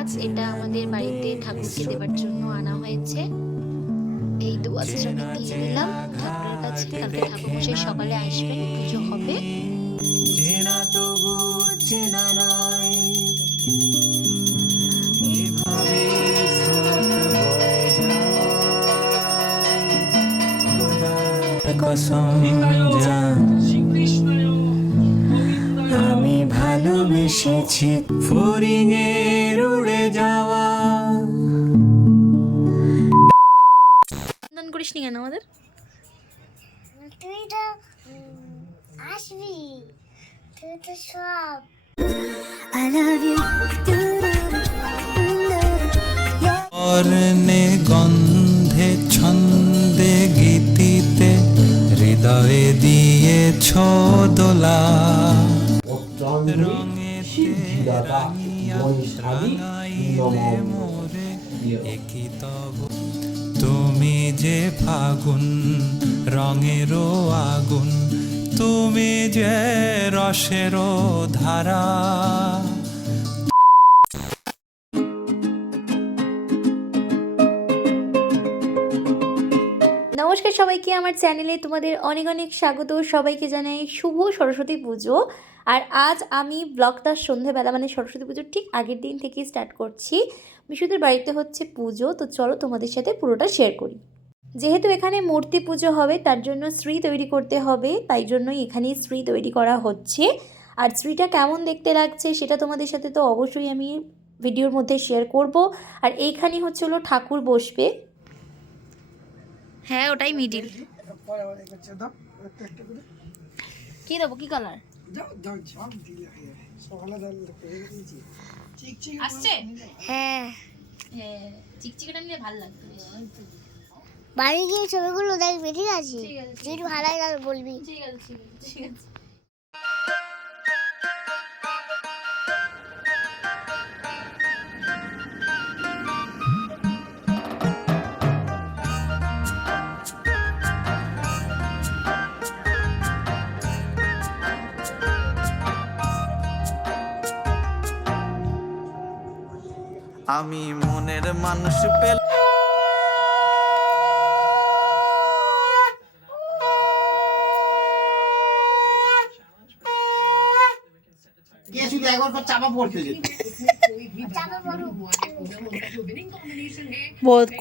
গাছ, এটা আমাদের বাড়িতে ঠাকুরকে দেবার জন্য আনা হয়েছে। এই দোয়াতটা আমি দিয়ে দিলাম ঠাকুরের কাছে। কালকে ঠাকুরমশাই সকালে আসবেন, পুজো হবে। চেনা তবু চেনা নয়, এভাবে স্রোত বয়ে যায়। কসম জান আমি ভালোবেসেছি ফড়িংয়ের উড়ে যাওয়া। দান করিস নি কেন আমাদের? তুই তো আসবি, তুই তো সব। I love you. অর্ণে গন্ধে ছন্দে গীতিতে হৃদয়ে দিয়েছ দোলা, রঙেতে রাঙিয়া রাঙাইলে মোরে একই তব। তুমি যে ফাগুন রঙেরও আগুন, তুমি যে রসেরও ধারা। নমস্কার সবাইকে, আমার চ্যানেলে তোমাদের অনেক অনেক স্বাগত। সবাইকে জানাই শুভ সরস্বতী পুজো। আর আজ আমি ব্লগটা সন্ধেবেলা, মানে সরস্বতী পুজোর ঠিক আগের দিন থেকেই স্টার্ট করছি। মিশুদের বাড়িতে হচ্ছে পুজো, তো চলো তোমাদের সাথে পুরোটা শেয়ার করি। যেহেতু এখানে মূর্তি পুজো হবে, তার জন্য শ্রী তৈরি করতে হবে, তাই জন্যই এখানে শ্রী তৈরি করা হচ্ছে। আর শ্রীটা কেমন দেখতে লাগছে সেটা তোমাদের সাথে তো অবশ্যই আমি ভিডিওর মধ্যে শেয়ার করব। আর এইখানে হচ্ছে হলো ঠাকুর বসবে। হ্যাঁ, ওটাই মিডিল। কি দেবো, কি কালার আসছে? হ্যাঁ, হ্যাঁ, চিকচিকেটা নিলে ভালো লাগবে। বাড়ি গিয়ে ছবিগুলো দেখবি, ঠিক আছে? ঠিক আছে, যদি ভালো লাগে বলবি। ঠিক আছে, ঠিক আছে, ঠিক আছে। আমি মনের মানুষ পেল।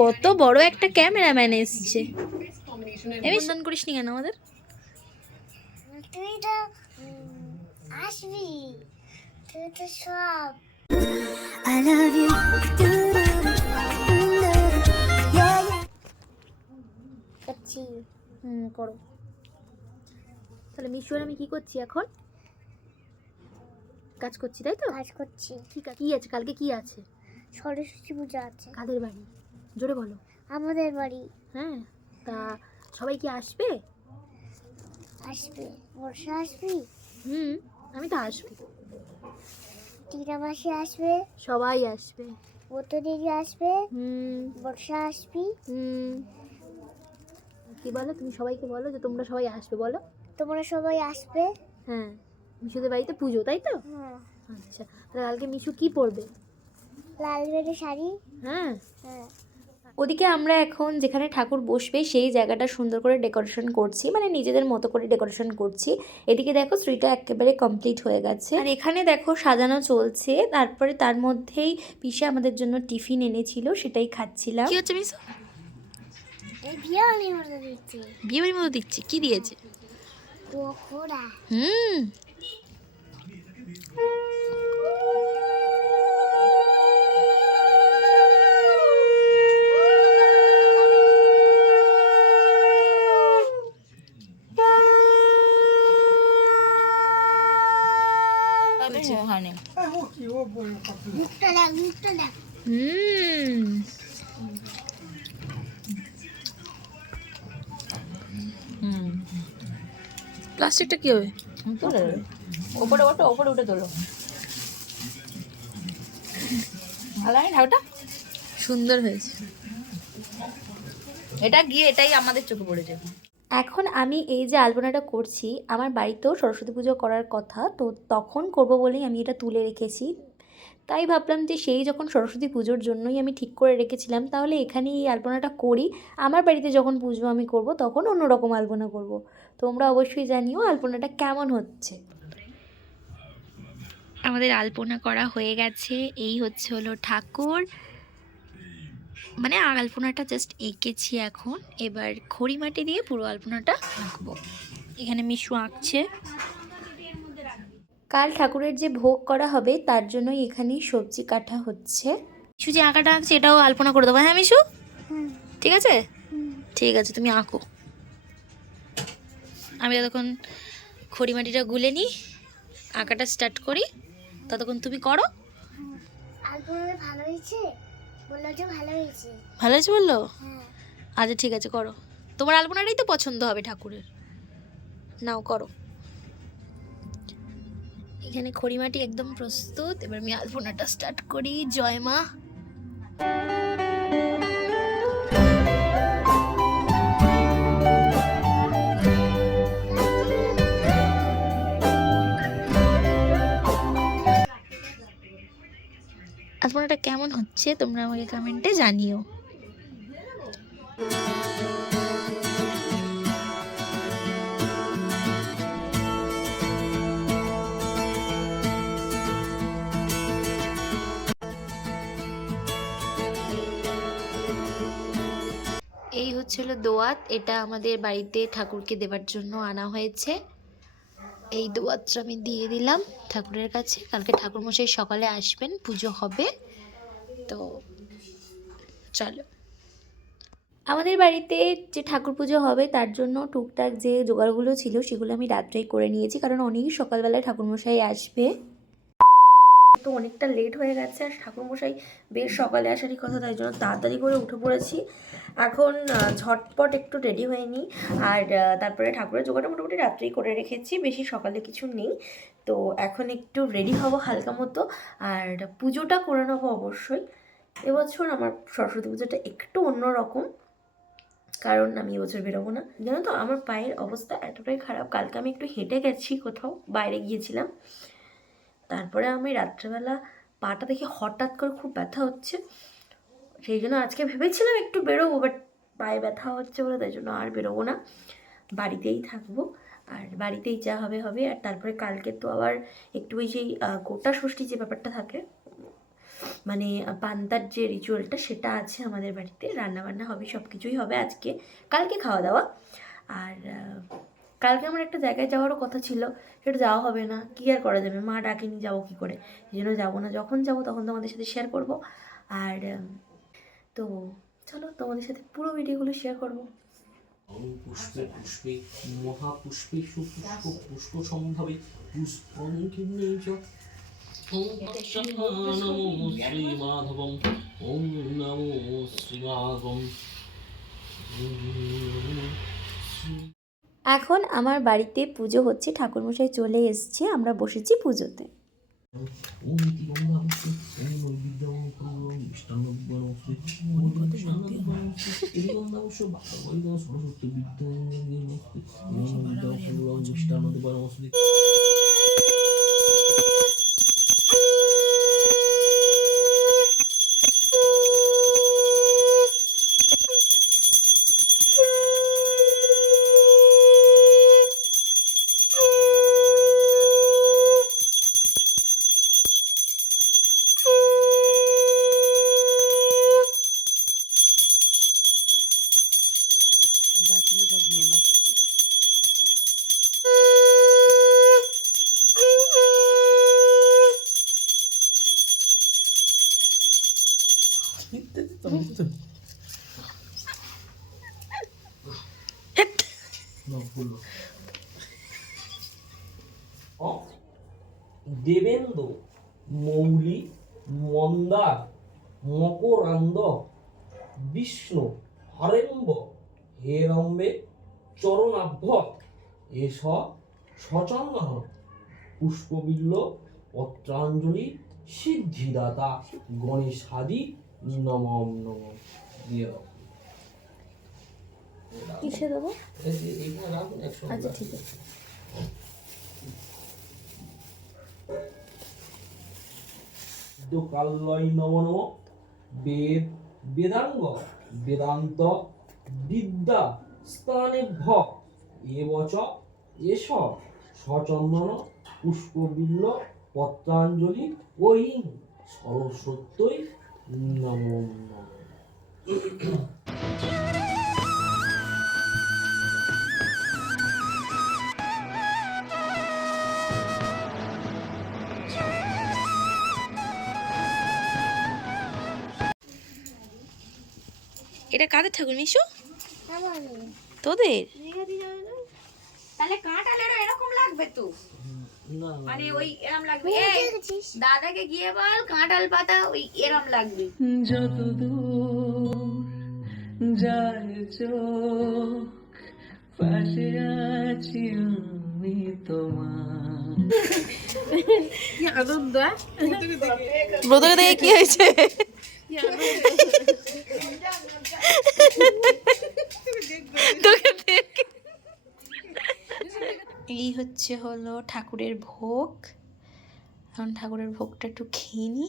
কত বড় একটা ক্যামেরাম্যান এসছে। এমিশন করিস নি কেন আমাদের? তুই তো আসবি, তুই তো সব। I love you. করছি। করো। তাহলে মিশু আর আমি কি করছি এখন? কাজ করছি, তাই তো? কাজ করছি। ঠিক আছে। কি আছে কালকে, কি আছে? সরস্বতী পূজা আছে। কাদের বাড়ি? জোরে বলো। আমাদের বাড়ি। হ্যাঁ, তা সবাই কি আসবে? আসবে। বর্ষা আসবি? আমি তো আসবো। টিনা মাসি আসবে। সবাই আসবে। মতো দিদি আসবে। বর্ষা আসবি। কি বলো, তুমি সবাইকে বলো যে তোমরা সবাই আসবে, বলো। তোমরা সবাই আসবে। হ্যাঁ, মিশুদের বাড়িতে পুজো, তাই তো? হ্যাঁ। আচ্ছা, তাহলে কালকে মিশু কি পরবে? লাল বেড়ে শাড়ি। হ্যাঁ। হ্যাঁ। ওদিকে আমরা এখন যেখানে ঠাকুর বসবে সেই জায়গাটা সুন্দর করে ডেকোরেশন করছি, মানে নিজেদের মতো করে ডেকোরেশন করছি। এদিকে দেখো শ্রীটা একেবারে কমপ্লিট হয়ে গেছে, আর এখানে দেখো সাজানো চলছে। তারপরে তার মধ্যেই পিসে আমাদের জন্য টিফিন এনেছিল, সেটাই খাচ্ছিলাম। কি হচ্ছে মিশু? এই বিয়ে মতো দিচ্ছে। বিয়ে বাড়ির মতো দিচ্ছি। কি দিয়েছে? পকোড়া। প্লাস্টিকটা কি হবে? ওপরে ওঠো, ওপরে উঠে তোলো। ভালো হয় না ওটা? সুন্দর হয়েছে। এটা গিয়ে এটাই আমাদের চোখে পড়েছে। এখন আমি এই যে আলপনাটা করছি, আমার বাড়িতেও সরস্বতী পুজো করার কথা, তো তখন করব বলেই আমি এটা তুলে রেখেছি। তাই ভাবলাম যে সেই যখন সরস্বতী পুজোর জন্যই আমি ঠিক করে রেখেছিলাম, তাহলে এখানেই এই আলপনাটা করি। আমার বাড়িতে যখন পুজো আমি করব তখন অন্যরকম আলপনা করব। তোমরা অবশ্যই জানিও আলপনাটা কেমন হচ্ছে। আমাদের আলপনা করা হয়ে গেছে। এই হলো ঠাকুর, মানে আলপনাটা জাস্ট এঁকেছি এখন। এবার খড়ি মাটি দিয়ে পুরো আলপনাটা আঁকবো। এখানে মিশু আঁকছে। কাল ঠাকুরের যে ভোগ করা হবে তার জন্যই এখানে সবজি কাটা হচ্ছে। মিশু যে আঁকাটা আঁকছে এটাও আলপনা করে দেবো, হ্যাঁ মিশু? ঠিক আছে, ঠিক আছে, তুমি আঁকো। আমি ততক্ষণ খড়ি মাটিটা গুলে নিই, আঁকাটা স্টার্ট করি। ততক্ষণ তুমি করো। আলপনাটা ভালো হয়েছে? বললো যে ভালো হয়েছে। ভালো হয়েছে বললো? হ্যাঁ। আচ্ছা ঠিক আছে, করো। তোমার আলপনাটাই তো পছন্দ হবে ঠাকুরের। নাও করো। এখানে খড়িমাটি একদম প্রস্তুত। এবার আমি আলপনাটা স্টার্ট করি। জয় মা। আলপনাটা কেমন হচ্ছে তোমরা আমাকে কমেন্টে জানিও। এই হচ্ছিল দোয়াত। এটা আমাদের বাড়িতে ঠাকুরকে দেবার জন্য আনা হয়েছে। এই দোয়াতটা আমি দিয়ে দিলাম ঠাকুরের কাছে। কালকে ঠাকুরমশাই সকালে আসবেন, পুজো হবে। তো চলো। আমাদের বাড়িতে যে ঠাকুর পুজো হবে তার জন্য টুকটাক যে জোগাড়গুলো ছিল সেগুলো আমি রাত্রেই করে নিয়েছি, কারণ অনেক সকালবেলায় ঠাকুরমশাই আসবে। তো অনেকটা লেট হয়ে গেছে, আর ঠাকুরমশাই বেশ সকালে আসারই কথা, তাই জন্য তাড়াতাড়ি করে উঠে পড়েছি। এখন ঝটপট একটু রেডি হয়ে নিই। আর তারপরে ঠাকুরের জোগাড়টা মোটামুটি রাত্রেই করে রেখেছি, বেশি সকালে কিছু নেই। তো এখন একটু রেডি হব হালকা মতো, আর পুজোটা করে নেবো অবশ্যই। এবছর আমার সরস্বতী পুজোটা একটু অন্যরকম, কারণ আমি এবছর বেরোবো না। জানো তো আমার পায়ের অবস্থা এতটাই খারাপ, কালকে আমি একটু হেঁটে গেছি, কোথাও বাইরে গিয়েছিলাম। তারপরে আমি রাত্রেবেলা পাটা দেখে হঠাৎ করে খুব ব্যথা হচ্ছে, সেই জন্য আজকে ভেবেছিলাম একটু বেরোবো, বাট পায়ে ব্যথা হচ্ছে বলে তাই জন্য আর বেরোবো না, বাড়িতেই থাকবো। আর বাড়িতেই যা হবে হবে। আর তারপরে কালকে তো আবার একটু ওই যেই গোটা ষষ্ঠী যে ব্যাপারটা থাকে, মানে পান্তার যে রিচুয়ালটা, সেটা আছে আমাদের বাড়িতে। রান্নাবান্না হবে, সব কিছুই হবে আজকে। কালকে খাওয়া দাওয়া। আর কালকে আমার একটা জায়গায় যাওয়ারও কথা ছিল, সেটা যাওয়া হবে না। কী আর করা যাবে, মা ডাকেনি, যাবো কী করে, এই জন্য যাবো না। যখন যাবো তখন তোমাদের সাথে শেয়ার করবো। আর তো চলো তোমাদের সাথে পুরো ভিডিওগুলো শেয়ার করবো। পুষ্পে পুষ্পে মহাপুষ্পে সুপুষ্প পুষ্প সম্ভবে পুষ্পং কিন্নে চ ওম নমো শ্রীমাধবং ওম নমো শ্রীমাধবং। এখন আমার বাড়িতে পুজো হচ্ছে, ঠাকুরমশাই চলে এসছে, আমরা বসেছি পুজোতে। ওম ইতি গন্ধাবস্তি ওম নৈবেদ্যং পুরং মিষ্টান্নবনস্তি ওম গন্ধাবস্তি এই গন্ধাবস্তি বারবৈদ সরস্বতী বিদ্যাং নমস্তি ওম নৈবেদ্যং পুরং মিষ্টান্নবনস্তি। দেবেন্দ্র মৌলি মন্দার মকরান্দ বিষ্ণু হরেম্ব হেরম্বে চরণাভ্য এস সচন্দন পুষ্পবিল্ল পত্রাঞ্জলি সিদ্ধিদাতা গণেশাদি নমঃ নমঃ দিয়ে কিসে দেবো? এইখানে রাখুন একসঙ্গে। আচ্ছা ঠিক আছে। বিদ্যকাল্যই নম নম। বেদ বেদাঙ্গ বেদান্ত বিদ্যা স্থানেভ্য এবচ এষ সচন্দন পুষ্পবিল্ল পত্রাঞ্জলি ওহিং সরস্বত্যই নমো নমঃ। এটা কাদের ঠাকুর মিশু? আমার তোদের? তাহলে কাঁঠালেরও এরকম লাগবে তো, না মানে ওই এরম লাগবে। তুই এই দেখেছিস? দাদাকে গিয়ে বল কাঁঠাল পাতা ওই এরম লাগবে। যত দূর যায় চোখ পাশে আছি আমি তোমার। ব্রতকে দেখে কি হয়েছে? তোকে দেখে। এই হলো ঠাকুরের ভোগ। এখন ঠাকুরের ভোগটা একটু খেয়ে নি।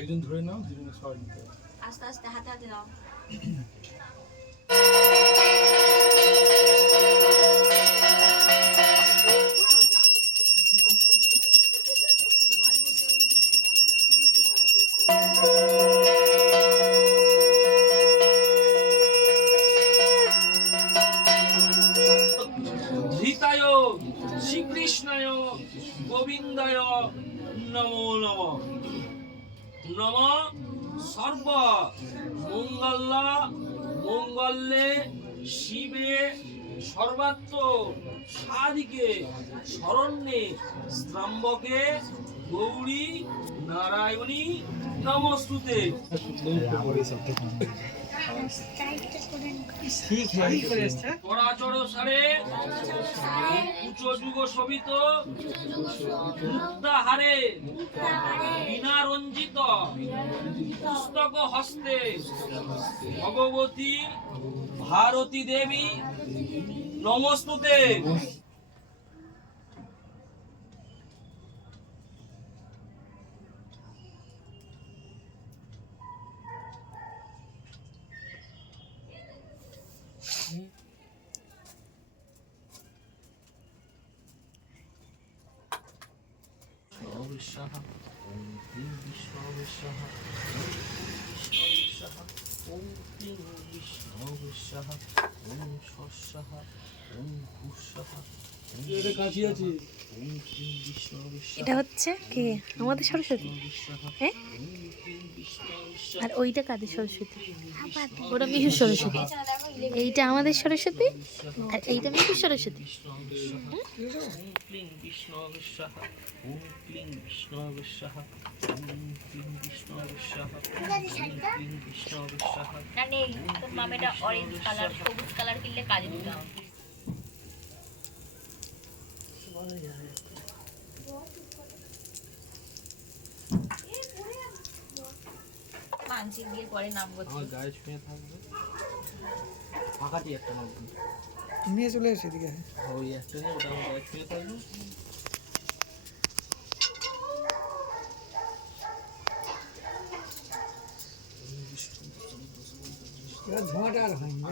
একজন ধরে নাও, দুজনে সবাই নিতে হবে। আস্তে আস্তে হাতে হাতে দাও। ধৃতায় শ্রীকৃষ্ণায় গোবিন্দায় নমো নমঃ। নম সর্ব মঙ্গলা মঙ্গলে শিবে সর্বাত্ম সাধিকে শরণ্যে ত্র্যম্বকে গৌরী নারায়ণী নমস্তুতে। পরাচর সারে উচ্চ যুগ শোভিত মুক্তাহারে বিনা রঞ্জিত পুস্তক হস্তে ভগবতী ভারতী দেবী নমস্তুতে। বিশ্ববিশ্বः ওম ক্লীং বিশ্ববিশ্বः বিশ্ববিশ্বः ওম ক্লীং বিশ্ববিশ্বः ওম স্বস্বः ওম ভূস্বः এটা কাছে আছে। ওম ক্লীং বিশ্ববিশ্বः এটা হচ্ছে কে? আমাদের সরস্বতী। হ্যাঁ, আর ওইটা কাদের সরস্বতী? ওটা মিশুর সরস্বতী। এইটা আমাদের সরস্বতী, আর এইটা মিশুর সরস্বতী। ওম ক্লীং বিশ্ববিশ্বः ওম ক্লীং বিশ্ববিশ্বः ওম ক্লীং বিশ্ববিশ্বः ওম ক্লীং বিশ্ববিশ্বः। না নেই, তোর মামেটা অরেঞ্জ কালার সবুজ কালার কিনলে কাজে দিতাম। মানসিক দিয়ে পরে নাম করছি। আমার গায়ে ছুঁয়ে থাকবে ফাঁকাটি একটা নাম নিয়ে চলে এসে এদিকে। ওই একটা নিয়ে ওটা আমার গায়ে ছুঁয়ে থাকবে। এবার ধোঁয়াটা আর হয়নি।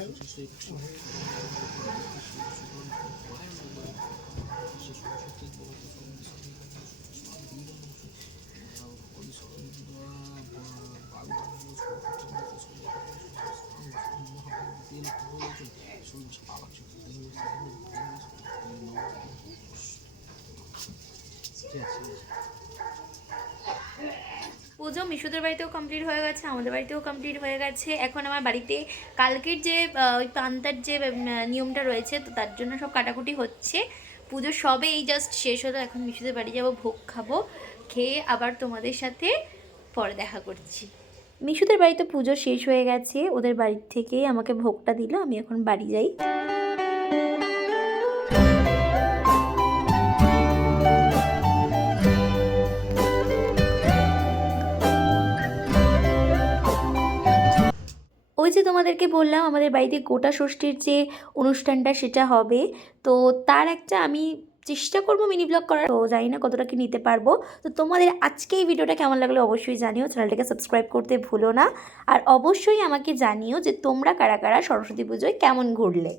পুজো মিশুদের বাড়িতেও কমপ্লিট হয়ে গেছে, আমাদের বাড়িতেও কমপ্লিট হয়ে গেছে। এখন আমার বাড়িতে কালকের যে ওই পান্তার যে নিয়মটা রয়েছে, তো তার জন্য সব কাটাকুটি হচ্ছে। পুজো সবে এই জাস্ট শেষ হলো, এখন মিশুদের বাড়ি যাবো, ভোগ খাবো, খেয়ে আবার তোমাদের সাথে পরে দেখা করছি। মিশুদের বাড়িতে পুজো শেষ হয়ে গেছে, ওদের বাড়ি থেকেই আমাকে ভোগটা দিল, আমি এখন বাড়ি যাই। ওই যে তোমাদেরকে বললাম আমাদের বাড়িতে গোটা ষষ্ঠীর যে অনুষ্ঠানটা সেটা হবে, তো তার একটা আমি চেষ্টা করব মিনি ব্লগ করার, তো জানি না কতটা কি নিতে পারবো। তো তোমাদের আজকে এই ভিডিওটা কেমন লাগলো অবশ্যই জানিও, চ্যানেলটাকে সাবস্ক্রাইব করতে ভুলো না, আর অবশ্যই আমাকে জানিও যে তোমরা কারা কারা সরস্বতী পুজোয় কেমন ঘুরলে।